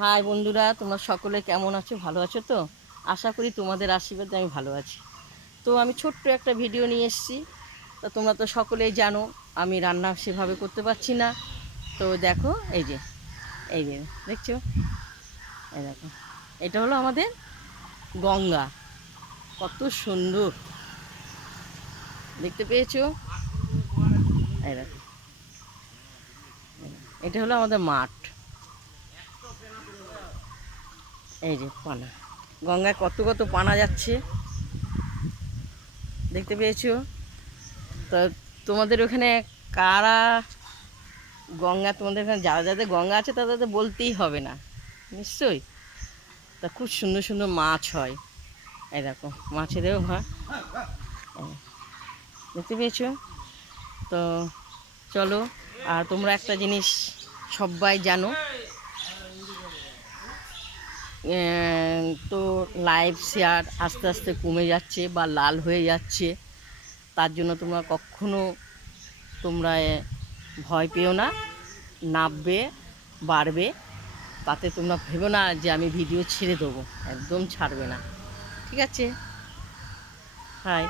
High বন্ধুরা, তোমরা সকলে কেমন আছো? ভালো আছো তো? আশা করি তোমাদের আশীর্বাদে আমি ভালো আছি। তো আমি ছোট্ট একটা ভিডিও নিয়ে এসেছি। তো তোমরা তো সকলেই জানো আমি রান্না সেভাবে করতে পারছি না। তো দেখো, এই যে দেখছো, এই দেখো, এটা হলো আমাদের গঙ্গা। কত সুন্দর দেখতে পেয়েছো? এই দেখো, এটা হলো আমাদের মাঠ। এই যে পানা, গঙ্গায় কত কত পানা যাচ্ছে, দেখতে পেয়েছো? তো তোমাদের ওখানে কারা গঙ্গা, তোমাদের এখানে যারা যাদের গঙ্গা আছে তাদের তো বলতেই হবে না, নিশ্চয়ই। তা খুব সুন্দর সুন্দর মাছ হয়। এই দেখো, মাছেদেরও হয়, দেখতে পেয়েছো? তো চলো, আর তোমরা একটা জিনিস সবাই জানো, তো লাইভ শেয়ার আস্তে আস্তে কমে যাচ্ছে বা লাল হয়ে যাচ্ছে। তার জন্য তোমরা কখনো তোমরা ভয় পেও না, নামবে বাড়বে, তাতে তোমরা ভেবো না যে আমি ভিডিও ছেড়ে দেবো, একদম ছাড়বে না, ঠিক আছে? হাই।